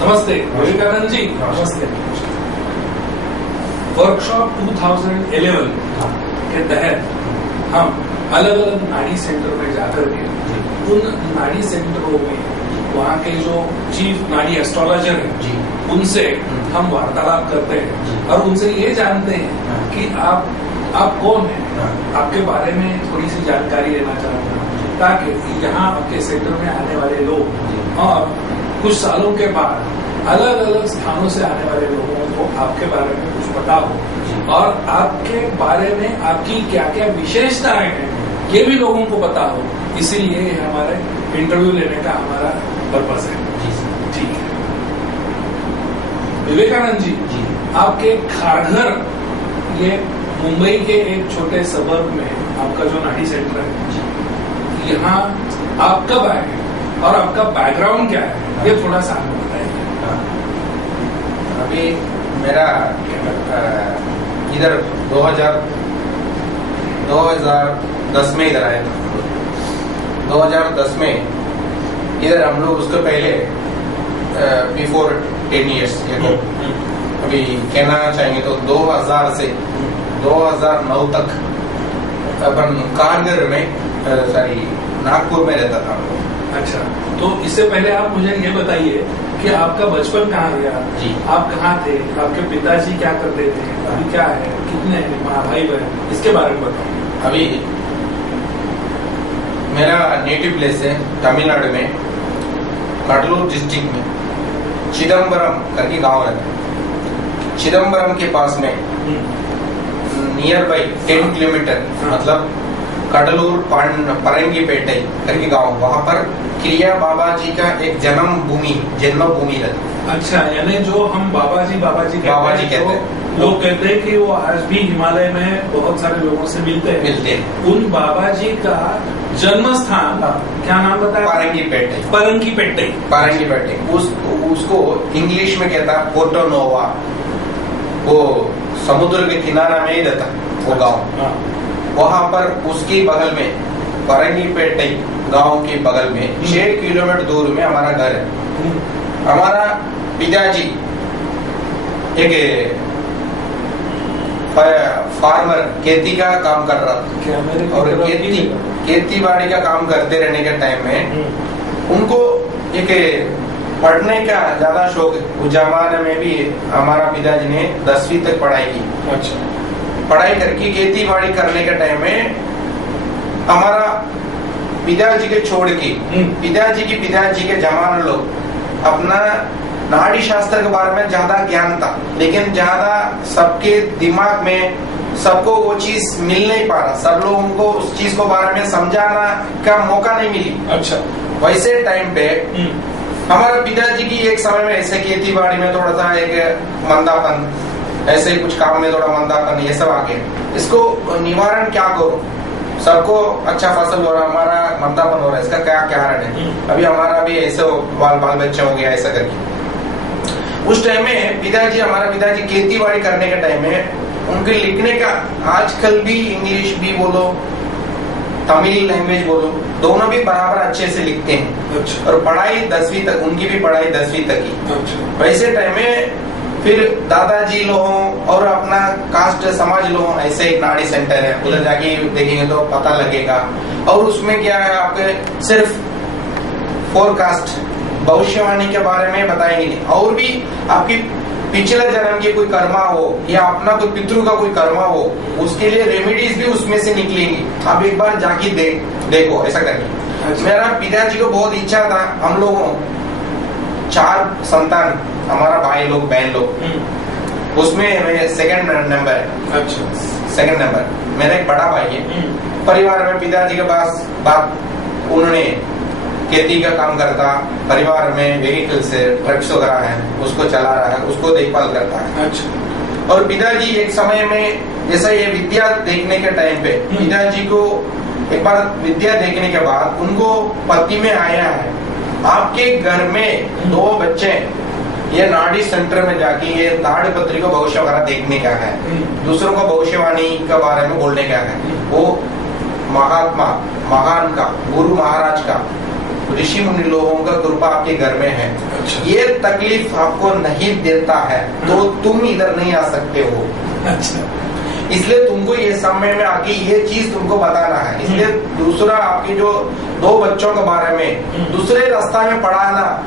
नमस्ते विवेकानंद जी। नमस्ते। वर्कशॉप 2011 के तहत हम अलग अलग नाड़ी सेंटर में जाकर के उन नाड़ी सेंटरों में वहाँ के जो चीफ नाड़ी एस्ट्रोलॉजर हैं उनसे हम वार्तालाप करते हैं और उनसे ये जानते हैं कि आप कौन हैं, आपके बारे में थोड़ी सी जानकारी लेना चाहते हैं ताकि यहाँ आपके सेंटर में आने वाले लोग और कुछ सालों के बाद अलग अलग स्थानों से आने वाले लोगों को आपके बारे में कुछ पता हो और आपके बारे में आपकी क्या क्या विशेषताएं हैं ये भी लोगों को पता हो। इसीलिए हमारे इंटरव्यू लेने का हमारा पर्पस है। ठीक है विवेकानंद जी, आपके खारघर ये मुंबई के एक छोटे सबर्ब में आपका जो नाड़ी सेंटर है, यहाँ आप कब आए हैं और आपका बैकग्राउंड क्या है ये थोड़ा सा हमें बताइए। अभी मेरा इधर 2010 में इधर आया। 2010 में इधर हम लोग उसके पहले बिफोर 10 ईयर्स अभी कहना चाहेंगे तो 2000 से 2009 तक अपन कारगर में नागपुर में रहता था। अच्छा, तो इससे पहले आप मुझे ये बताइए कि आपका बचपन कहाँ गया जी, आप कहाँ थे, आपके पिताजी क्या करते थे, अभी क्या है, कितने भाई बहन, इसके बारे में बताइए। अभी मेरा नेटिव प्लेस है तमिलनाडु में कडलूर डिस्ट्रिक्ट में चिदम्बरम करके गांव है। चिदम्बरम के पास में नियर बाई 10 किलोमीटर मतलब कडलूर परंगीपेटे करके गांव, वहाँ पर क्रिया बाबा जी का एक जन्मभूमि रहती। अच्छा, यानी जो हम बाबा जी कहते हैं, लोग कहते हैं कि वो आज भी हिमालय में बहुत सारे लोगों से मिलते हैं। उन बाबा जी का जन्म स्थान क्या नाम बताया? परंगीपेटे। उसको इंग्लिश में कहता पोर्टो नोवा। वो समुद्र के किनारा में ही रहता वो गाँव। वहाँ पर उसकी बगल में परंगीपेटे गांव के बगल में 6 किलोमीटर दूर में हमारा घर है। हमारा पिताजी एक फार्मर खेती का काम कर रहा था और खेती बाड़ी का काम करते रहने के टाइम में उनको एक पढ़ने का ज्यादा शौक है। उस जमाने में भी हमारा पिताजी ने 10वीं तक पढ़ाई की। अच्छा, पढ़ाई करके खेती बाड़ी करने के टाइम में हमारा पिताजी के छोड़ के पिताजी के जमाने लोग अपना नाड़ी शास्त्र के बारे में ज्यादा ज्ञान था, लेकिन ज्यादा सबके दिमाग में सबको वो चीज मिल नहीं पा रहा। सब लोगों को उस चीज को बारे में समझाना का मौका नहीं मिली। अच्छा, वैसे टाइम पे हमारे पिताजी की एक समय में ऐसे खेती बाड़ी में थोड़ा सा एक मंदापन, ऐसे ही कुछ काम में थोड़ा मंदापन, ये सब आ गया। इसको निवारण क्या करो, सबको अच्छा फसल हो रहा, हमारा मंदापन हो रहा है, इसका क्या कारण है? अभी हमारा भी ऐसे बाल बच्चे हो गया ऐसा करके। उस टाइम में हमारा पिताजी खेती बाड़ी करने के टाइम में उनके लिखने का, आजकल भी इंग्लिश भी बोलो तमिल लैंग्वेज बोलो, दोनों भी बराबर अच्छे से लिखते हैं। अच्छा। और पढ़ाई 10वीं तक, उनकी भी पढ़ाई 10वीं तक की। अच्छा। वैसे टाइम में फिर दादाजी लोगों और अपना कास्ट समाज लोगों ऐसे एक नाड़ी सेंटर है, उधर जाके देखेंगे तो पता लगेगा। और उसमें क्या है, आपके सिर्फ फोरकास्ट भविष्यवाणी के बारे में बताएंगे, और भी आपकी पिछले जन्म की कोई कर्मा हो या अपना कोई पितृ का कोई कर्मा हो, उसके लिए रेमेडीज भी उसमें से निकलेंगी। आप एक बार जाके देखो ऐसा करके। मेरा पिताजी को बहुत इच्छा था, हम लोगों 4 संतान, हमारा भाई लोग बहन लोग, उसमें मैं सेकंड नंबर है। अच्छा, सेकंड नंबर। मेरा एक बड़ा भाई है परिवार में। पिताजी के पास उन्होंने खेती का काम करता, परिवार में व्हीकल से ट्रक्स वगैरह है, उसको चला रहा है, उसको देखभाल करता है। अच्छा। और पिताजी एक समय में जैसा ये विद्या देखने के टाइम पे पिताजी को एक बार विद्या देखने के बाद उनको पति में आया है, आपके घर में 2 बच्चे, ये नाड़ी सेंटर में जाके ये नाड़ी पत्री को भविष्य वगैरह देखने का है, दूसरों को भविष्यवाणी के बारे में बोलने का है। वो महात्मा महान का गुरु महाराज का ऋषि मुनि लोगों का कृपा आपके घर में है, अच्छा। ये तकलीफ आपको नहीं देता है तो तुम इधर नहीं आ सकते हो। अच्छा। इसलिए तुमको ये समय में आके ये चीज तुमको बताना है। इसलिए दूसरा आपके जो 2 बच्चों के बारे में दूसरे रास्ता में पढ़ाना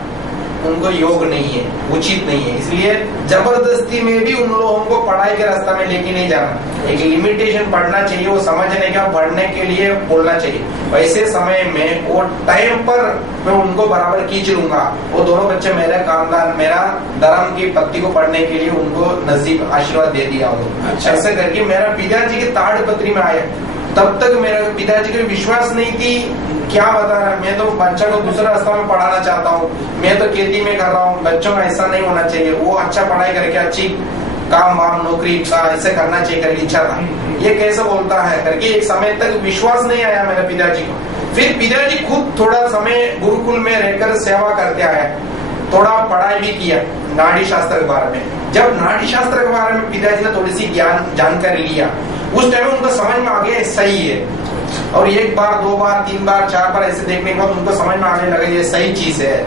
उनको योग नहीं है, उचित नहीं है। इसलिए जबरदस्ती में भी उन लोगों को पढ़ाई के रास्ता में लेके नहीं जाना। एक लिमिटेशन पढ़ना चाहिए, वो समझने का, पढ़ने के लिए बोलना चाहिए। वैसे समय में वो टाइम पर मैं उनको बराबर खींच लूंगा। वो दोनों बच्चे मेरे खानदान, मेरा धर्म की पत्ती को पढ़ने के लिए उनको नसीब आशीर्वाद दे दिया हो। अच्छा। ऐसे करके मेरा पिताजी की ताड़पत्री में आया। तब तक मेरे पिताजी को विश्वास नहीं थी, क्या बता रहा है, मैं तो बच्चा को दूसरा रास्ता में पढ़ाना चाहता हूँ, मैं तो खेती में कर रहा हूँ, बच्चों का ऐसा नहीं होना चाहिए, वो अच्छा पढ़ाई करके अच्छी काम वाम नौकरी का ऐसे करना चाहिए करके इच्छा था। ये कैसे बोलता है करके एक समय तक विश्वास नहीं आया मेरे पिताजी को। फिर पिताजी खुद थोड़ा समय गुरुकुल में रहकर सेवा करते आया, थोड़ा पढ़ाई भी किया नाड़ी शास्त्र के बारे में। जब नाड़ी शास्त्र के बारे में पिताजी ने थोड़ी सी ज्ञान जानकारी लिया, उस टाइम उनको समझ में आ गया सही है। और 1 बार 2 बार 3 बार 4 बार ऐसे देखने के बाद उनको समझ में आने लगा ये सही चीज है,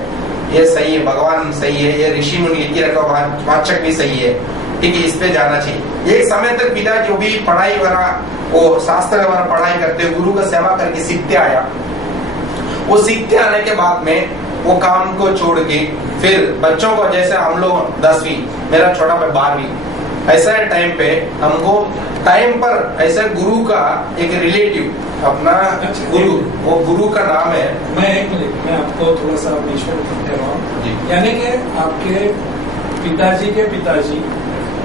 ये सही है, भगवान सही है, ये ऋषि मुनि लिखी रखा वाचक भी सही है, ठीक है, इस पे जाना चाहिए। एक समय तक पिता जो भी पढ़ाई वाला वो शास्त्र वाला पढ़ाई करते, गुरु का सेवा करके सीखते आया। वो सीखते आने के बाद में वो काम को छोड़ के फिर बच्चों को, जैसे हम लोग 10वीं, मेरा छोटा भाई 12वीं, ऐसा टाइम पे हमको टाइम पर ऐसे गुरु का एक रिलेटिव अपना गुरु, वो गुरु का नाम है। मैं आपको थोड़ा सा बीच में कह रहा हूँ, यानी कि आपके पिताजी के पिताजी,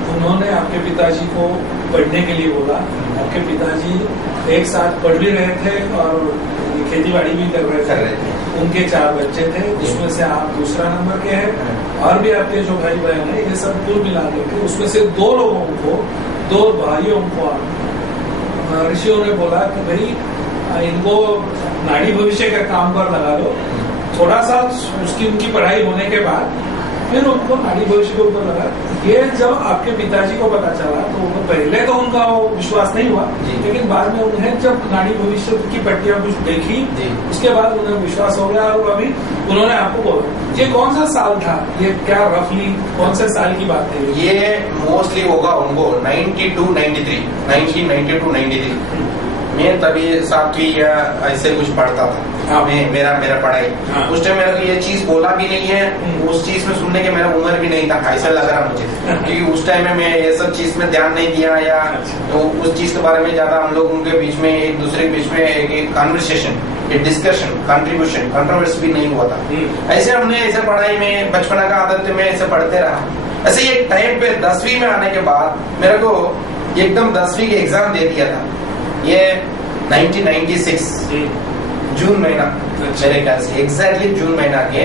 उन्होंने आपके पिताजी को पढ़ने के लिए बोला। आपके पिताजी एक साथ पढ़ भी रहे थे और खेती बाड़ी भी कर रहे थे। उनके 4 बच्चे थे, उसमें से आप दूसरा नंबर के हैं, और भी आपके जो भाई बहन है, ये सब कुल मिला के उसमें से 2 लोगों को, 2 भाइयों को ऋषियों ने बोला कि भाई इनको नाड़ी भविष्य का काम पर लगा लो। थोड़ा सा उनकी पढ़ाई होने के बाद फिर उनको नाड़ी भविष्य के ऊपर लगा। ये जब आपके पिताजी को पता चला तो पहले तो उनका विश्वास नहीं हुआ, लेकिन बाद में उन्हें जब नाड़ी भविष्य की पट्टियां कुछ देखी, उसके बाद उन्हें विश्वास हो गया और अभी उन्होंने आपको बोला। ये कौन सा साल था, ये क्या रफली कौन से साल की बात है? ये मोस्टली होगा उनको 1992-93 मैं तभी 7वीं या ऐसे कुछ पढ़ता था। हाँ। मेरा पढ़ाई। हाँ। उस टाइम मेरे को ये चीज बोला भी नहीं है, उस चीज में सुनने के मेरा उम्र भी नहीं था, ऐसा लग रहा मुझे, क्योंकि उस टाइम में मैं ये सब चीज में ध्यान नहीं दिया, या तो उस चीज के बारे में ज्यादा हम लोगों के बीच में, एक दूसरे के बीच में एक कॉन्वर्सेशन, एक डिस्कशन, कंट्रीब्यूशन, कंट्रोवर्सी भी नहीं हुआ था। ऐसे हमने ऐसे पढ़ाई में बचपना का आदत में ऐसे पढ़ते रहा। ऐसे एक टाइम पे 10वीं में आने के बाद मेरे को एकदम 10वीं की एग्जाम दे दिया था। ये 1996 जून महीना, मेरे ख्याल से एग्जैक्टली जून महीना के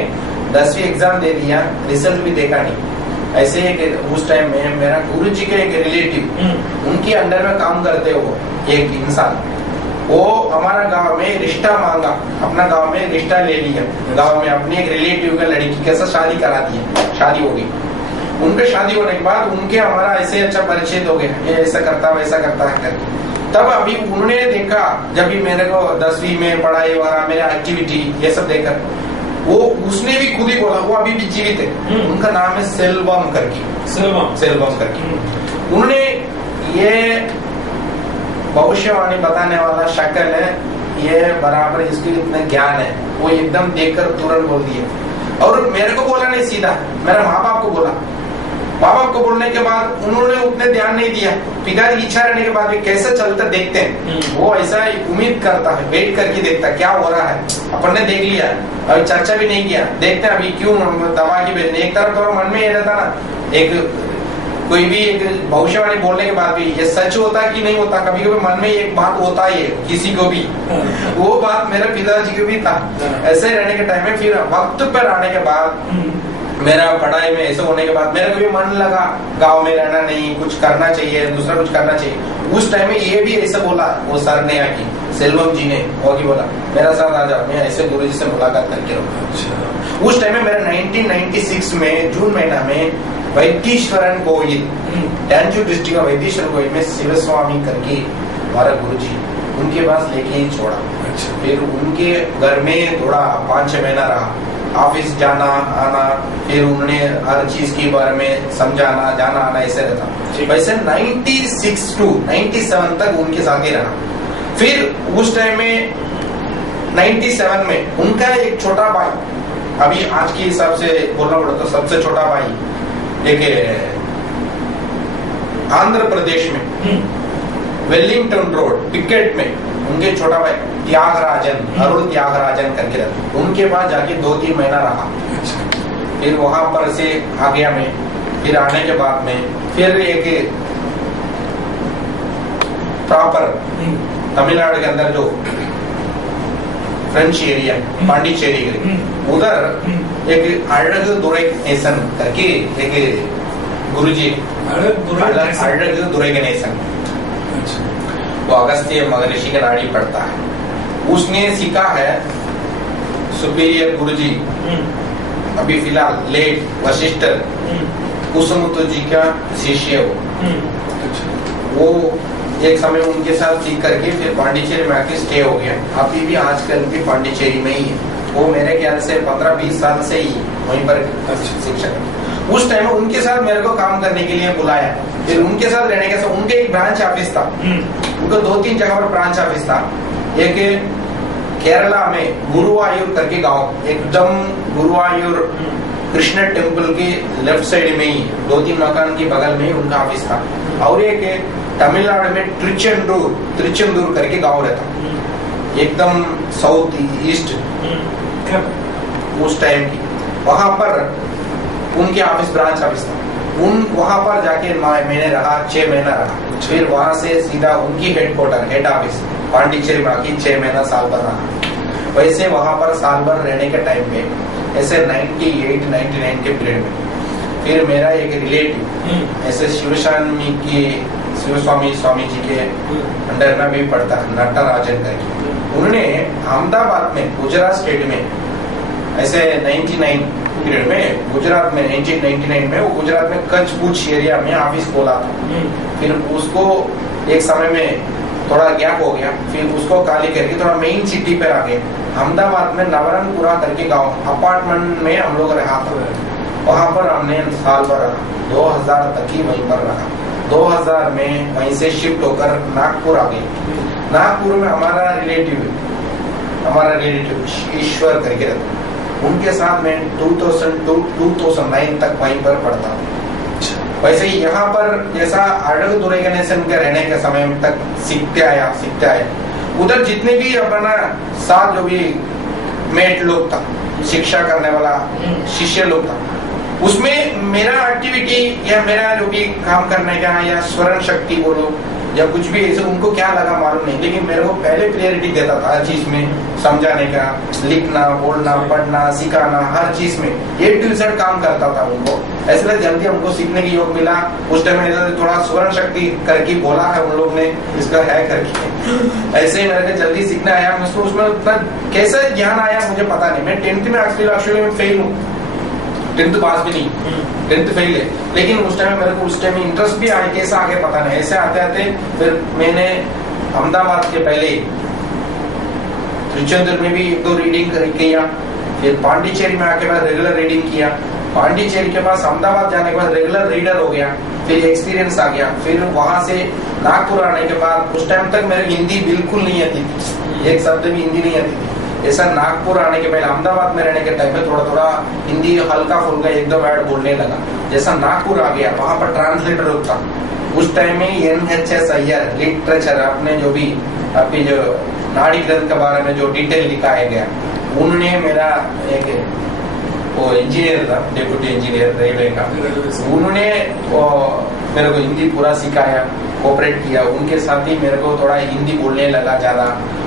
10वीं एग्जाम दे दिया, रिजल्ट भी देखा नहीं। ऐसे एक उस टाइम में मेरा गुरुजी के एक रिलेटिव, उनके अंडर में काम करते हो एक इंसान, वो हमारा गांव में रिश्ता मांगा, अपना गांव में रिश्ता ले लिया, गांव में अपने एक रिलेटिव का लड़की के साथ शादी करा दी, शादी हो गई। उनके शादी होने के बाद उनके हमारा ऐसे अच्छा परिचय हो गया, ये ऐसा करता वैसा करता है करके। तब अभी उन्होंने देखा, जब भी मेरे को 10वीं में पढ़ाई वाला मेरा एक्टिविटी ये सब देखकर, वो उसने भी खुद ही बोला, वो अभी भी जीवित है, उनका नाम है सेल्वम करके। उन्होंने ये भविष्यवाणी बताने वाला शक्ल है, ये बराबर इसके इतना ज्ञान है, वो एकदम देखकर तुरंत बोल दिए। और मेरे को बोला नहीं सीधा, मेरे माँ बाप को बोला। माँ बाप को बोलने के बाद उन्होंने उतने ध्यान नहीं दिया। पिताजी की इच्छा रहने के बाद भी कैसे चलता देखते हैं, वो ऐसा उम्मीद करता है, वेट करके देखता क्या हो रहा है। अपन ने देख लिया, अभी चर्चा भी नहीं किया, देखते हैं अभी क्यों दवा की भेजने। एक तरफ तो मन में ये रहता ना, एक कोई भी एक भविष्यवाणी बोलने के बाद भी ये सच होता कि नहीं होता, कभी कभी मन में एक बात होता ही है किसी को भी। वो बात मेरे पिताजी को भी था। ऐसे रहने के टाइम में फिर वक्त पर आने के बाद मेरा पढ़ाई में ऐसे होने के बाद मेरे को भी मन लगा गांव में रहना नहीं, कुछ करना चाहिए, दूसरा कुछ करना चाहिए। उस टाइम में ये भी ऐसे बोला, वो सर ने आके सेल्वम जी ने वो की बोला मेरा साथ आ जाओ, मैं ऐसे गुरु जी से मुलाकात करके रहूंगा। उस टाइम में मेरा 1996 में जून महीना में वैद्येश्वरन कोयल, टैंजूर डिस्ट्रिक्ट का वैद्येश्वरन कोयल में शिव स्वामी करके हमारा गुरु जी, उनके पास लेके ही छोड़ा। फिर उनके घर में थोड़ा 5-6 महीना रहा, ऑफिस जाना आना, फिर उन्होंने हर चीज के बारे में समझाना, जाना आना ऐसे रहता। वैसे 96 to 97 तक उनके साथ ही रहा। फिर उस टाइम में 97 में उनका एक छोटा भाई, अभी आज के हिसाब से बोलना पड़ता तो सबसे छोटा भाई, एक आंध्र प्रदेश में वेलिंगटन रोड पिकेट में उनके छोटा भाई त्यागराजन, अरुण त्यागराजन करके रहते, उनके पास जाके 2-3 महीना रहा। फिर वहां पर से आ गया मैं। फिर आने के बाद में फिर एक प्रॉपर तमिलनाडु के अंदर जो फ्रेंच एरिया पांडिचेरी, उधर एक अड़ग दुरै नेसन करके एक गुरुजी, अड़ग दुरै गणेशन, वो अगस्त्य महर्षि का नाड़ी पढ़ता है। उसने सीखा है सुपीरियर गुरुजी, अभी फिलहाल लेट वशिष्ठ कुसुमतो जी का शिष्य वो एक समय उनके साथ सीख करके फिर पांडिचेरी में आके स्टे हो गया। अभी भी आजकल भी पांडिचेरी में ही है वो। मेरे ख्याल से 15-20 साल से ही वहीं पर शिक्षक। उस टाइम उनके साथ मेरे को काम करने के लिए बुलाया। फिर उनके साथ रहने के साथ उनके एक ब्रांच ऑफिस था, उनको 2-3 जगह पर ब्रांच ऑफिस था। एक केरला में गुरुवायूर करके गांव, एकदम गुरुवायूर कृष्ण टेम्पल के लेफ्ट साइड में ही 2-3 मकान के बगल में ही उनका ऑफिस था। और एक तमिलनाडु में त्रिचंदूर करके गांव रहता, एकदम साउथ ईस्ट उस टाइम की। वहां पर उनके ऑफिस ब्रांच ऑफिस था। वहां पर जाके मैंने रहा, 6 महीना रहा। फिर वहां से सीधा उनकी हेड ऑफिस पांडिचेरी में आके 6 महीना साल भर रहा। वैसे वहां पर साल भर रहने के टाइम पे ऐसे 98-99 के पीरियड में फिर मेरा एक रिलेटिव ऐसे शिवस्वामी स्वामी जी के अंडर में भी पढ़ता, नटराजन करके, उन्होंने अहमदाबाद में गुजरात स्टेट में ऐसे 99 पीरियड में गुजरात में 1999 में वो गुजरात में कच्छ पूछ एरिया में ऑफिस खोला था। फिर उसको एक समय में थोड़ा गैप हो गया, फिर उसको खाली करके थोड़ा मेन सिटी पर आ गए। अहमदाबाद में नवरंगपुरा करके गांव अपार्टमेंट में हम लोग रहा था। वहां पर हमने साल भर रहा, 2000 तक ही वहीं पर रहा। 2000 में वहीं से शिफ्ट होकर नागपुर आ गए। नागपुर में हमारा रिलेटिव ईश्वर करके रहता, उनके साथ में 2009 तक वहीं पर पढ़ता था। वैसे ही यहाँ पर जैसा अड़ग दुरै गणेशन के रहने के समय तक सीखते आया। उधर जितने भी अपना साथ जो भी मेट लोग था, शिक्षा करने वाला शिष्य लोग था, उसमें मेरा एक्टिविटी या मेरा जो भी काम करने का या स्वर्ण शक्ति बोलो या कुछ भी ऐसे उनको क्या लगा मालूम नहीं, लेकिन मेरे को पहले प्रायोरिटी देता था हर चीज में, समझाने का, लिखना, बोलना, पढ़ना, सिखाना, हर चीज में A to Z काम करता था उनको। ऐसे जल्दी हमको सीखने की योग मिला। उस टाइम में थोड़ा स्वर्ण शक्ति करके बोला है उन लोग ने, इसका है करके ऐसे ही मेरे को जल्दी सीखना आया। मुझको उसमें उतना कैसे ज्ञान आया मुझे पता नहीं। मैं 10th में एक्चुअली में फेल हूँ, 10th पास भी नहीं, 10th फेल है। लेकिन उस टाइम मेरे को उस टाइम इंटरेस्ट भी आया, कैसे आगे पता नहीं। ऐसे आते आते फिर मैंने अहमदाबाद के पहले त्रिचंदूर में भी 1-2 रीडिंग किया, फिर पांडिचेरी में आके बाद रेगुलर रीडिंग किया। पांडिचेरी के पास अहमदाबाद जाने के बाद रेगुलर रीडर हो गया, फिर एक्सपीरियंस आ गया। फिर वहां से नागपुर आने के बाद उस टाइम तक मेरी हिंदी बिल्कुल नहीं आती थी, एक शब्द भी हिंदी नहीं आती थी। ऐसा नागपुर आने के पहले अहमदाबाद में रहने के टाइम में थोड़ा थोड़ा हिंदी हल्का फुल्का 1-2 वर्ड बोलने लगा। जैसा नागपुर आ गया वहां पर ट्रांसलेटर होता, उस टाइम में NHS अय्यर लिटरेचर आपने जो भी आपकी जो नाड़ी ग्रंथ के बारे में जो डिटेल दिखाया गया, उन्होंने मेरा एक वो इंजीनियर था, डेप्यूटी इंजीनियर रेलवे का, उन्होंने मेरे को हिंदी पूरा सिखाया, कोऑपरेट किया। उनके साथ ही मेरे को थोड़ा हिंदी बोलने लगा ज्यादा।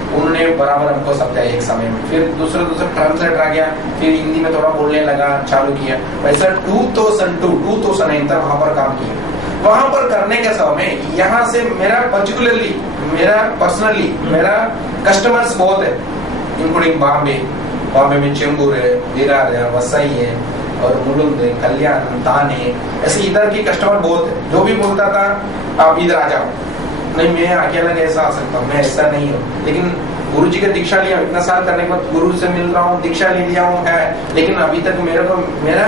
उन्होंने बराबर हमको समझाया एक समय में। फिर दूसरा ट्रांसलेटर आ गया, फिर हिंदी में थोड़ा बोलने लगा, चालू किया। वैसा 2002-2009 तक वहां पर काम किया। वहां पर करने के समय यहाँ से मेरा पर्सनली मेरा कस्टमर्स बहुत है, इंक्लूडिंग बॉम्बे में चेंबूर है, विरार है, वसई है और मुलुंद है, कल्याण, ताने, ऐसे इधर की कस्टमर बहुत है। जो भी बोलता था आप इधर आ जाओ, नहीं मैं अकेला कैसा आ सकता हूँ, मैं ऐसा नहीं हूँ। लेकिन गुरु जी का दीक्षा लिया, इतना साल करने के बाद गुरु से मिल रहा हूँ, दीक्षा ले लिया हूँ है, लेकिन अभी तक मेरा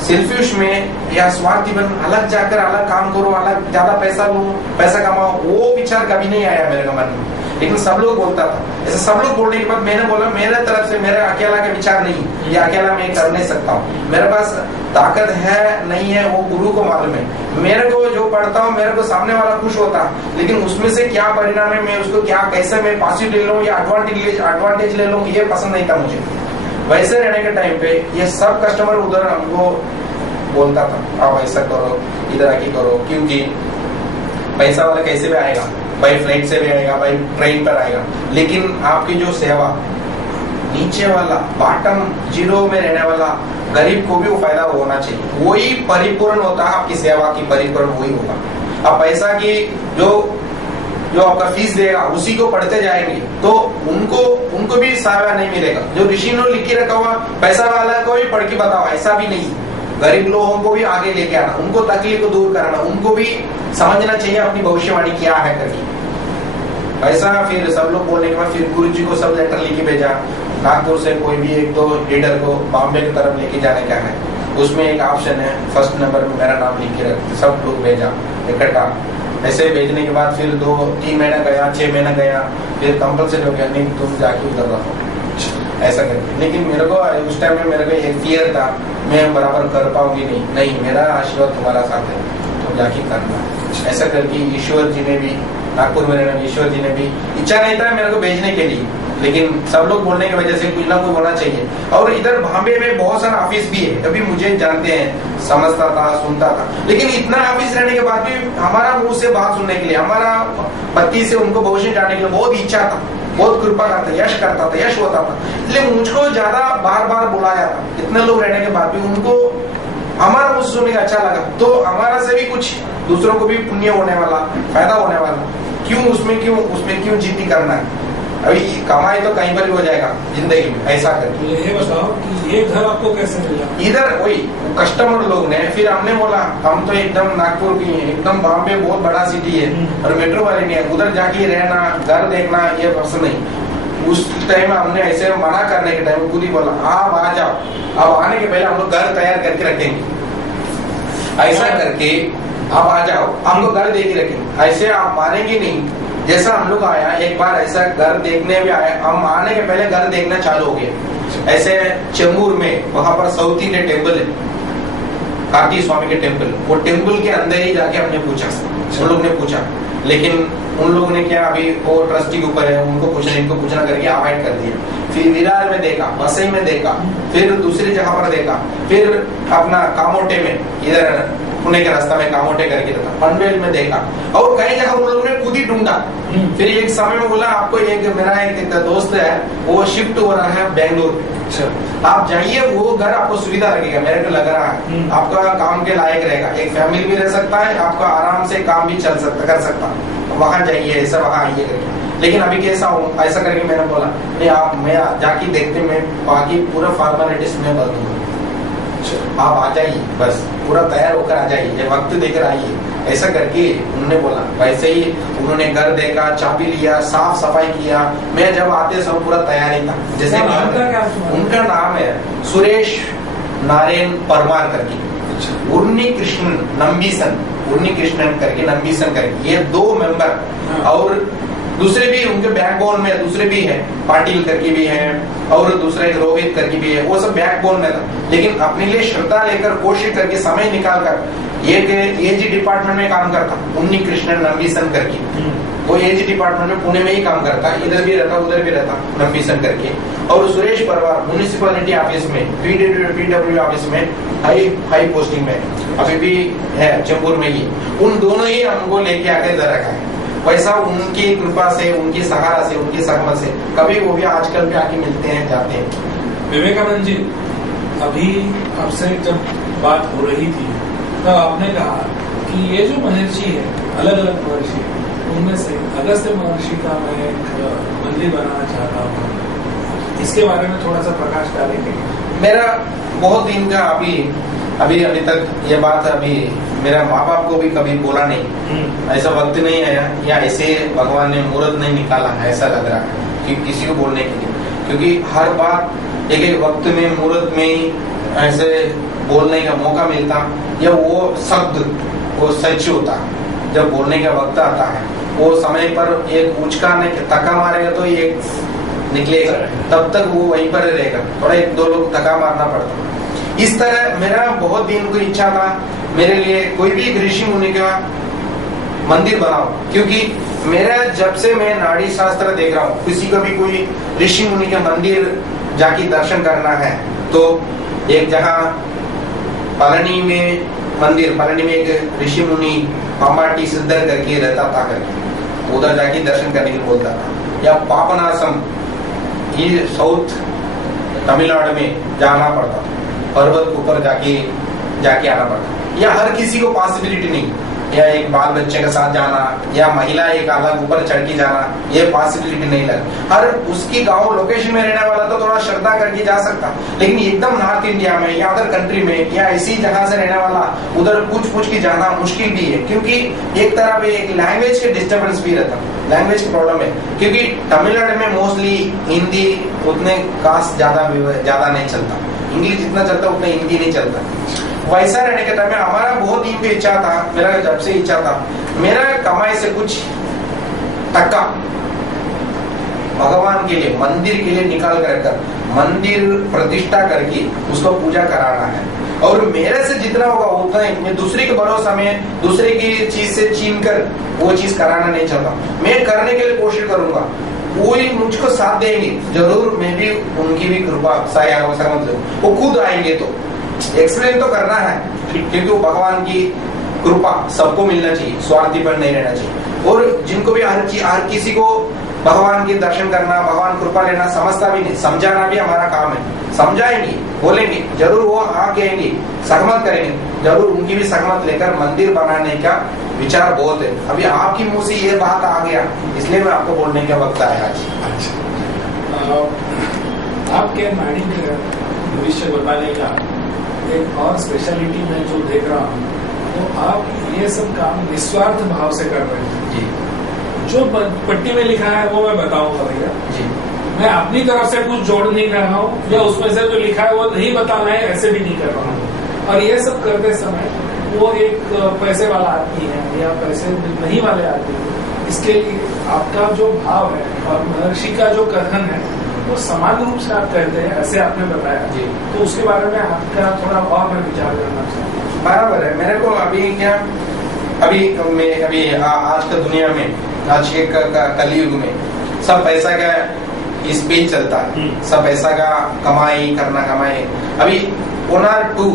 सेल्फिश में या स्वार्थी बन अलग जाकर अलग काम करो, अलग ज्यादा पैसा लूं, पैसा कमाओ, वो विचार कभी नहीं आया मेरे मन में। लेकिन सब लोग बोलता था, ऐसे सब लोग बोलने के बाद मैंने बोला मेरे तरफ से मेरा अकेला का विचार नहीं, ये अकेला मैं कर नहीं सकता हूँ, मेरे पास ताकत है नहीं है वो गुरु को मालूम है। मेरे को जो पढ़ता हूँ मेरे को सामने वाला खुश होता, लेकिन उसमें से क्या परिणाम है, मैं उसको क्या कैसे मैं पॉजिटिव ले लूँ या एडवांटेज ले लूँ, ये पसंद नहीं था मुझे। वैसे रहने के टाइम पे ये सब कस्टमर उधर हमको बोलता था आप ऐसा करो, इधर आके करो, क्योंकि पैसा वाला कैसे भी आएगा, भाई फ्लाइट से भी आएगा, भाई ट्रेन पर आएगा, लेकिन आपकी जो सेवा नीचे वाला बॉटम जीरो में रहने वाला गरीब को भी वो फायदा होना चाहिए, वही परिपूर्ण होता है आपकी सेवा की परिपूर्ण वही होगा। अब पैसा की जो आपका फीस देगा उसी को पढ़ते जाएंगे तो उनको भी सेवा नहीं मिलेगा। जो ऋषि ने लिख के रखा हुआ पैसा वाला को भी पढ़ के बताओ, ऐसा भी नहीं, गरीब लोगों को भी आगे लेके आना, उनको तकलीफ को दूर करना, उनको भी समझना चाहिए अपनी भविष्यवाणी क्या है करके। ऐसा फिर सब लोग बोलने के बाद फिर गुरु जी को सब लेटर लिख के भेजा, नागपुर से कोई भी एक दो लीडर को बॉम्बे की तरफ लेके जाने का है, उसमें एक ऑप्शन है फर्स्ट नंबर में मेरा नाम लिख के रख, सब लोग भेजा इकट्ठा। ऐसे भेजने के बाद फिर 2-3 महीना गया, 6 महीना गया, फिर कंपल्सरी हो गया नहीं तुम जाके उधर रहो ऐसा करके। लेकिन मेरे को उस टाइम में मेरे को एक फियर था मैं बराबर कर पाऊंगी नहीं, मेरा आशीर्वाद तुम्हारा साथ है, तुम जाके करना ऐसा करके। ईश्वर जी ने भी नागपुर में रहना, ईश्वर जी ने भी इच्छा नहीं था मेरे को भेजने के लिए, लेकिन सब लोग बोलने की वजह से कुछ ना कुछ होना चाहिए। और इधर बॉम्बे में बहुत सारा ऑफिस भी है, अभी मुझे जानते हैं, समझता था, सुनता था, लेकिन इतना ऑफिस रहने के बाद भी हमारा मुंह से बात सुनने के लिए, हमारा पति से उनको भविष्य जानने के लिए बहुत इच्छा था, बहुत कृपा करता, यश करता था, यश होता था, इसलिए मुझको ज्यादा बार बार बुलाया था। इतने लोग रहने के बाद भी उनको हमारा मुझसे सुनने का अच्छा लगा, तो हमारा से भी कुछ दूसरों को भी पुण्य होने वाला, फायदा होने वाला, क्यों उसमें क्यों जिद्दी करना है। अभी कमाई तो कहीं पर भी हो जाएगा जिंदगी में, ऐसा करके। ये बताओ कि ये घर आपको कैसे मिला? इधर वही कस्टमर लोग ने, फिर हमने बोला हम तो एकदम नागपुर की है, एकदम बॉम्बे बहुत बड़ा सिटी है और मेट्रो वाली नहीं है, उधर जाके रहना, घर देखना ये पसंद नहीं। उस टाइम हमने ऐसे मना करने के टाइम खुद ही बोला आप आ जाओ, अब आने के पहले हम लोग घर तैयार करके रखेंगे, ऐसा करके आप आ जाओ, हमको घर दे के रखेंगे, ऐसे आप मानेंगे नहीं। जैसा हम लोग आया एक बार ऐसा घर देखने भी आया, हम आने के पहले घर देखना चालू हो गया। ऐसे चेंबूर में वहां पर साउथ इंडियन टेम्पल है, कार्तिक स्वामी के टेम्पल, वो टेम्पल के अंदर ही जाके हमने पूछा, उन लोग ने पूछा, लेकिन उन लोगों ने क्या अभी वो ट्रस्टी के ऊपर है, उनको पूछना इनको पूछना करके अवॉइड कर दिया। फिर विरार में देखा, वसई में देखा, फिर दूसरी जगह पर देखा, फिर अपना कामोटे में, इधर पुणे के रास्ता में कामोटे करके देखा, पनवेल में देखा, और कई जगह उन लोगों ने खुद ही ढूंढा। फिर एक समय में बोला आपको मेरा एक दोस्त है वो शिफ्ट हो रहा है बेंगलोर, आप जाइए, वो घर आपको सुविधा लगेगा, मेरे को लग रहा है आपका काम के लायक रहेगा, एक फैमिली भी रह सकता है, आपका आराम से काम भी कर सकता, वहां जाइए, ऐसा वहां आइए करके। लेकिन अभी कैसा हूँ ऐसा करके मैंने बोला नहीं आप, मैं जाके देखते, मैं बाकी पूरा फॉर्मेलिटीज में कर दूंगा, आप आ जाइए, बस पूरा तैयार होकर आ जाइए, ये वक्त देकर आइए, ऐसा करके उन्होंने बोला। वैसे ही उन्होंने घर देखा, चाबी लिया, साफ सफाई किया, मैं जब आते सब पूरा तैयार ही था। जैसे उनका नाम है सुरेश नारायण परमार करके, उर्नी कृष्णन नंबीसन, उर्नी कृष्णन करके नंबीसन करके, ये 2 मेंबर, और दूसरे भी उनके बैकबोन में दूसरे भी है, पाटिल करके भी है, और दूसरा एक रोहित करके भी है, वो सब बैकबोन में था, लेकिन अपने लिए श्रद्धा लेकर कोशिश करके समय निकाल कर एक एजी डिपार्टमेंट में काम करता, उन्नी कृष्णन नंबीसन करके, वो एजी डिपार्टमेंट में पुणे में ही काम करता, इधर भी रहता उधर भी रहता, नंबीसन करके। और सुरेश परवार म्युनिसिपैलिटी ऑफिस में, पीडब्ल्यू ऑफिस में हाई पोस्टिंग में अभी भी है, चेंबूर में ही। उन दोनों ही हमको लेके आके इधर रखा है। वैसा उनकी कृपा से, उनकी सहारा से, उनकी सहमत से कभी वो भी आजकल भी आके मिलते हैं, जाते हैं। विवेकानंद जी, अभी आपसे जब बात हो रही थी तब आपने कहा कि ये जो महर्षि है, अलग अलग महर्षि, उनमें से अगस्त्य महर्षि का मैं एक मंदिर बनाना चाहता हूँ, इसके बारे में थोड़ा सा प्रकाश डालेंगे? मेरा बहुत दिन का अभी अभी तक ये बात अभी मेरा माँ बाप को भी कभी बोला नहीं, ऐसा वक्त नहीं आया या ऐसे भगवान ने मुहूर्त नहीं निकाला है, ऐसा लग रहा है कि किसी को बोलने के लिए, क्योंकि हर बात एक एक वक्त में मुहूर्त में ही ऐसे बोलने का मौका मिलता, या वो शब्द वो सच होता। जब बोलने का वक्त आता है वो समय पर एक उचकाने धक्का मारेगा तो एक निकलेगा, तब तक वो वहीं पर रहेगा, थोड़ा एक दो लोग धक्का मारना पड़ता। इस तरह मेरा बहुत दिन को इच्छा था मेरे लिए कोई भी ऋषि मुनि का मंदिर बनाओ, क्योंकि मेरा जब से मैं नाड़ी शास्त्र देख रहा हूँ, किसी को भी कोई ऋषि मुनि के मंदिर जाके दर्शन करना है तो एक जगह पलनी में मंदिर, पलनी में एक ऋषि मुनि पामाटी सिद्धर करके रहता था, करके उधर जाके दर्शन करने के लिए बोलता था। या पापनासम ये साउथ तमिलनाडु में जाना पड़ता, पर्वत के ऊपर जाके आना पड़ता। या हर किसी को पॉसिबिलिटी नहीं, या एक बाल बच्चे के साथ जाना या महिला एक अलग ऊपर चढ़ के जाना, ये पॉसिबिलिटी नहीं लग। हर उसकी गांव लोकेशन में रहने वाला तो थोड़ा श्रद्धा करके जा सकता, लेकिन एकदम नॉर्थ इंडिया में या अदर कंट्री में या ऐसी जगह से रहने वाला उधर पूछ के जाना मुश्किल भी है, क्योंकि एक तरह पे एक लैंग्वेज के डिस्टर्बेंस भी रहता, लैंग्वेज की प्रॉब्लम है। क्योंकि तमिलनाडु में मोस्टली हिंदी उतने खास ज्यादा नहीं चलता, इंग्लिश जितना चलता उतना हिंदी नहीं चलता। वैसा रहने के टाइम में हमारा बहुत दिन की इच्छा था, मेरा जब से इच्छा था मेरा कमाई से कुछ टक्का भगवान के लिए मंदिर के लिए निकाल कर मंदिर प्रतिष्ठा करके उसको पूजा कराना है, और मेरे से जितना होगा उतना ही। मैं दूसरे के भरोसा में दूसरे की चीज से छीन कर वो चीज कराना नहीं चाहता, मैं करने के लिए कोशिश करूंगा, कोई मुझको साथ देंगे जरूर, मैं भी उनकी भी कृपा समझ वो खुद आएंगे तो एक्सप्लेन तो करना है, क्योंकि वो भगवान की कृपा सबको मिलना चाहिए, स्वार्थीपन नहीं रहना चाहिए। और जिनको भी हर किसी को भगवान के दर्शन करना, भगवान कृपा लेना समझता भी नहीं, समझाना भी हमारा काम है। समझाएंगे, बोलेंगे जरूर, वो आगे आएंगे, सहमत करेंगे जरूर, उनकी भी सहमत लेकर मंदिर बनाने का विचार बहुत है। अभी आपकी मुंह से ये बात आ गया, इसलिए मैं आपको बोलने का वक्त आया आज। आपके नाड़ी भविष्य बताने का एक और स्पेशलिटी में जो देख रहा हूँ, तो आप ये सब काम निस्वार्थ भाव से कर रहे हैं जी। जो पट्टी में लिखा है वो मैं बताऊंगा भैया जी। मैं अपनी तरफ से कुछ जोड़ नहीं कर रहा हूँ, या उसमें से जो लिखा है वो नहीं बताना है ऐसे भी नहीं कर रहा हूँ। और ये सब करते समय वो एक पैसे वाला आदमी है या पैसे नहीं वाले आदमी है, इसके लिए आपका जो भाव है और महर्षि का जो कथन है वो समान रूप से आप कहते हैं, ऐसे आपने बताया जी। तो उसके बारे में आपका थोड़ा और मैं विचार करना चाहता हूँ। बराबर है। मेरे को अभी आज का दुनिया में, आज के कलयुग में सब पैसा का इस पे ही चलता है, सब पैसा का कमाई। अभी 1 or 2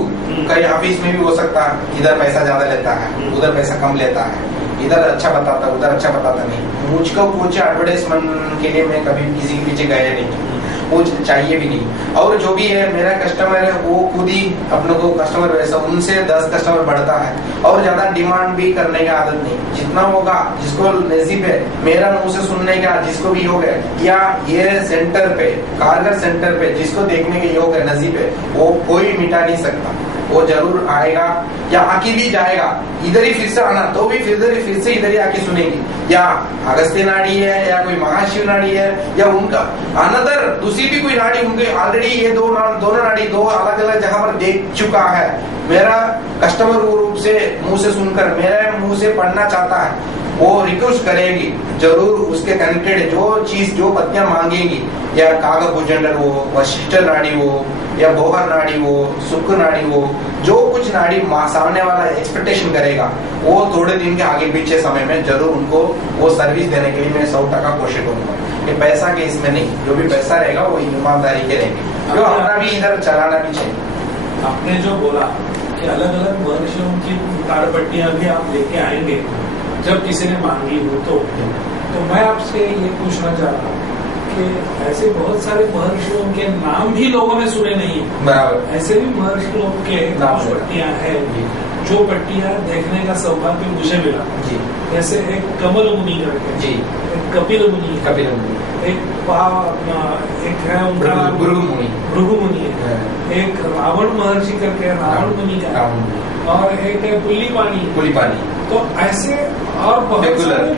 कहीं ऑफिस में भी हो सकता है, इधर पैसा ज्यादा लेता है, उधर पैसा कम लेता है, इधर अच्छा बताता, उधर अच्छा बताता नहीं। मुझको कुछ एडवर्टाइजमेंट के लिए मैं कभी किसी के पीछे गया नहीं, मुझे चाहिए भी नहीं। और जो भी है मेरा कस्टमर है वो खुद ही अपने को कस्टमर वैसा उनसे 10 कस्टमर बढ़ता है, और ज्यादा डिमांड भी करने की आदत नहीं। जितना होगा जिसको नसीब है, मेरा मुंह से सुनने का जिसको भी योग है, या ये सेंटर पे कारगर सेंटर पे जिसको देखने के योग है, नसीब है, वो कोई मिटा नहीं सकता। वो जरूर आएगा या आके भी जाएगा, इधर ही फिर से आना तो भी फिर से इधर ही आके सुनेंगे। या अगस्त्य नाड़ी है या कोई महाशिव नाड़ी है या उनका अनदर दूसरी भी कोई नाड़ी, उनके ऑलरेडी ये दोनों नाड़ी दो अलग अलग जगह पर देख चुका है। मेरा कस्टमर वो रूप से मुंह से सुनकर मेरे मुंह से पढ़ना चाहता है, वो रिक्वेस्ट करेगी जरूर, उसके कनेक्टेड जो चीज जो पत्तियां मांगेंगी, या कागा भुजंडर हो, वशिष्ठ नाड़ी हो, या बोहर नाड़ी हो, शुक्र नाड़ी हो, जो कुछ नाड़ी सामने वाला एक्सपेक्टेशन करेगा, वो थोड़े दिन के आगे पीछे समय में जरूर उनको वो सर्विस देने के लिए मैं 100% कोशिश करूंगा। कि पैसा के इसमें नहीं, जो भी पैसा रहेगा वो ईमानदारी के रहेंगे, जो हमारा भी इधर चलाना भी चाहिए। आपने जो बोला कि अलग अलग महर्षियों की तारपट्टियां भी आप लेके आएंगे जब किसी ने मांगी हो तो मैं आपसे ये पूछना चाह रहा हूँ कि ऐसे बहुत सारे महर्षियों के नाम भी लोगों ने सुने नहीं है, बराबर, ऐसे भी महर्षियों के पट्टियां हैं जो पट्टियां देखने का सौभाग्य मुझे मिला। जी। जैसे एक कमल मुनि करके, जी, एक कपिल मुनि, एक है उनका भृगु मुनि। भृगु मुनि है, एक रावण महर्षि करके रावण मुनि का, और एक है पुलिपानी। तो ऐसे और बहुत सारे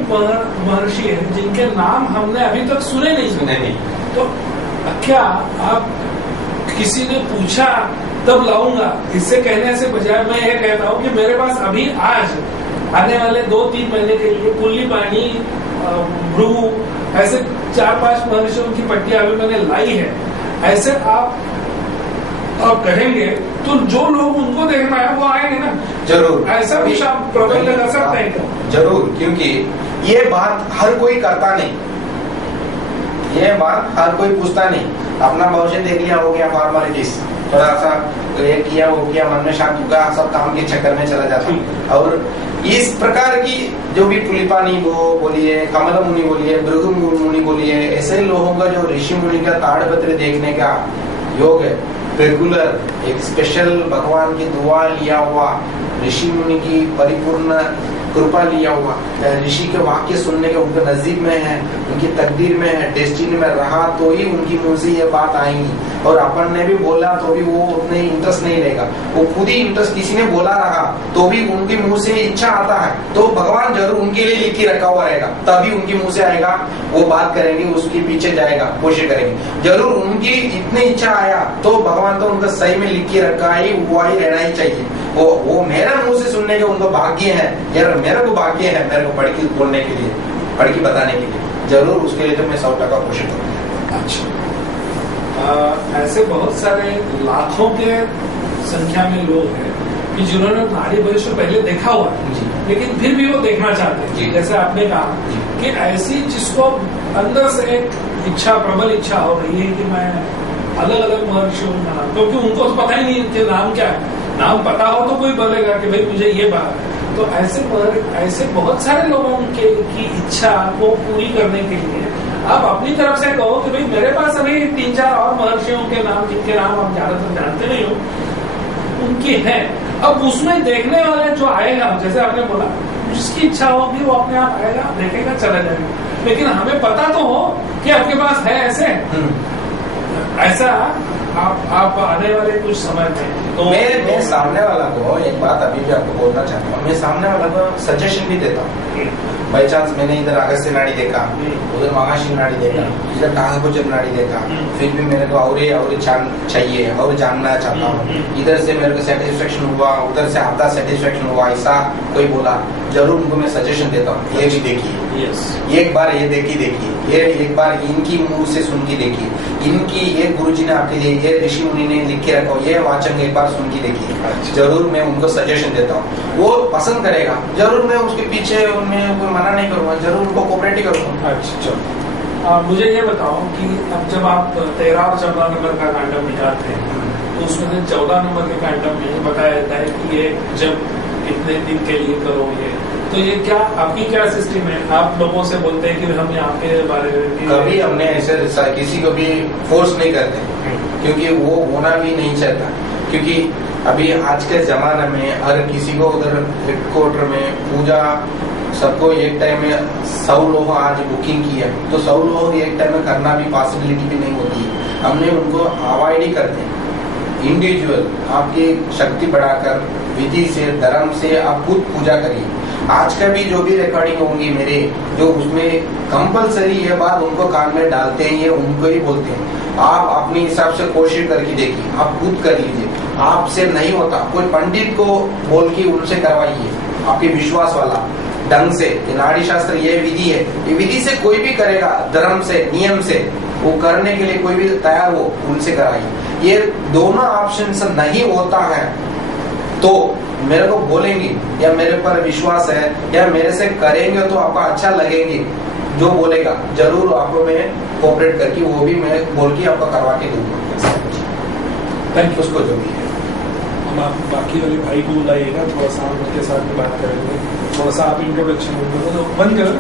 महर्षि हैं जिनके नाम हमने अभी तक सुने नहीं। तो क्या आप किसी ने पूछा तब लाऊंगा, इससे कहने से बजाय मैं ये कहता हूँ कि मेरे पास अभी आज आने वाले 2-3 महीने के लिए पुलिपानी, भृगु, ऐसे 4-5 महर्षियों की पट्टियां अभी मैंने लाई है। ऐसे आप कहेंगे तो जो लोग उनको देखना है वो आएंगे ना। जरूर, ऐसा कुछ आप प्रबंध कर सकते हैं क्या? जरूर, क्योंकि ये बात हर कोई करता नहीं, ये बात हर कोई पूछता नहीं। अपना भविष्य देख लिया, हो गया फॉर्मेलिटीज, थोड़ा सा ये किया वो किया, मन में शांति होगा, सब काम के चक्कर में चला जाता। और इस प्रकार की जो भी पुलिपानी बोलिए, कमल मुनि बोलिए, भृगु मुनि बोलिए, ऐसे लोगों का जो ऋषि मुनि का ताड़पत्र देखने का योग है, रेगुलर एक स्पेशल भगवान की दुआ लिया हुआ, ऋषि मुनि की परिपूर्ण कृपा लिया हुआ, ऋषि के वाक्य सुनने के उनके नजदीक में है, उनकी तकदीर में है, डेस्टिनी में रहा तो ही उनकी मुंह से ये बात आएंगी। और अपन ने भी बोला तो भी वो उतने इंटरेस्ट नहीं लेगा, वो खुद ही इंटरेस्ट, किसी ने बोला रहा तो भी उनके मुंह से इच्छा आता है तो भगवान जरूर उनके लिए लिख के रखा हुआ रहेगा, तभी उनके मुंह से आएगा, वो बात करेंगे, उसके पीछे जाएगा, कोशिश करेंगे। जरूर उनकी इतनी इच्छा आया तो भगवान तो उनका सही में लिख के रखा ही, वो ही रहना ही चाहिए। वो मेरे मुंह से सुनने के उनको भाग्य है, यार मेरे को भाग्य है, मेरे को पढ़ के बोलने के लिए, पढ़ के बताने के लिए, जरूर उसके लिए तो मैं 100% कोशिश करूंगा। अच्छा, ऐसे बहुत सारे लाखों के संख्या में लोग हैं कि जिन्होंने नाड़ी भविष्य पहले देखा हुआ है, लेकिन फिर भी वो देखना चाहते हैं। जैसे आपने कहा कि ऐसी जिसको अंदर से एक इच्छा, प्रबल इच्छा हो रही है कि मैं अलग अलग महर्षियों का नाम, क्योंकि उनको तो पता ही नहीं कि नाम क्या है, नाम पता हो तो कोई बोलेगा कि भाई मुझे ये बात है। तो ऐसे बहुत सारे लोगों की इच्छा को पूरी करने के लिए आप अपनी तरफ से कहो कि भाई मेरे पास अभी 3-4 और महर्षियों के नाम, जिनके नाम आप ज्यादातर जानते नहीं हो, उनकी है। अब उसमें देखने वाले जो आएगा, जैसे आपने बोला, जिसकी इच्छा होगी वो अपने आप आएगा, देखेगा, चला जाएगा। लेकिन हमें पता तो हो कि आपके पास है ऐसा आप आने वाले कुछ समय में तो मैं सामने वाला को एक बात अभी भी आपको बोलना चाहता हूँ, मैं सामने वाला को सजेशन भी देता हूँ। बाई चांस मैंने इधर अगस्त्य नाड़ी देखा, उधर महाशिव नाड़ी देखा, इधर कागभूषण नाड़ी देखा, फिर भी मेरे को और चाहिए और जानना चाहता हूँ, इधर से मेरे को सेटिस्फेक्शन हुआ, उधर से आधा सेटिस्फेक्शन हुआ, ऐसा कोई बोला, जरूर उनको मैं सजेशन देता हूँ, ये भी देखिए, एक बार ये देखिए, ये एक बार इनकी मुंह से सुन के देखिए, इनकी ये गुरुजी ने आपके लिए, ये ऋषि मुनि ने लिख के रखा, ये वाचन एक बार सुन के देखिए। जरूर मैं उनको सजेशन देता हूँ, वो पसंद करेगा, जरूर मैं उसके पीछे उनमें कोई मना नहीं करूंगा, जरूर उनको कोऑपरेट ही करूंगा। अच्छा, मुझे ये बताओ कि अब जब आप 13 और 14 नंबर का कांडम निकालते हैं तो उसमें 14 नंबर के कांडम में बताया जाता है कि ये जब इतने दिन के लिए करो, ये तो ये क्या आपकी क्या सिस्टम है? आप लोगों से बोलते हैं कि हम यहाँ के बारे में कभी हमने ऐसे किसी को भी फोर्स नहीं करते, क्योंकि वो होना भी नहीं चाहता, क्योंकि अभी आज के जमाने में हर किसी को उधर हेडक्वार्टर में पूजा, सबको एक टाइम में 100 लोग आज बुकिंग किया, तो 100 लोग एक टाइम में करना भी पॉसिबिलिटी भी नहीं होती है, हमने उनको अवॉइड ही करते हैं। इंडिविजुअल आपकी शक्ति बढ़ाकर विधि से, धर्म से आप खुद पूजा करिए। आज का भी जो भी रिकॉर्डिंग होंगी मेरे, जो उसमें कंपलसरी ये बात उनको कान में डालते हैं, ये उनको ही बोलते हैं। आप अपने हिसाब से कोशिश करके देखिए, आप खुद कर लीजिए, आपसे नहीं होता, कोई पंडित को बोल के उनसे करवाइए, आपके विश्वास वाला ढंग से। नाड़ी शास्त्र ये विधि है, ये विधि से कोई भी करेगा, धर्म से, नियम से, वो करने के लिए कोई भी तैयार हो, उनसे कराइए। ये दोनों ऑप्शन से नहीं होता है तो मेरे को बोलेंगे, या मेरे पर विश्वास है, या मेरे से करेंगे तो आपको अच्छा लगेंगे, जो बोलेगा जरूर आपको मैं कोऑपरेट करके वो भी मैं बोल के आपको करवा के दूंगा। Thank you. उसको जो भी है हम आप बाकी वाले भाई को बुलाइएगा, थोड़ा सा उनके साथ बात करेंगे, थोड़ा सा आप इंट्रोडक्शन बंद करो।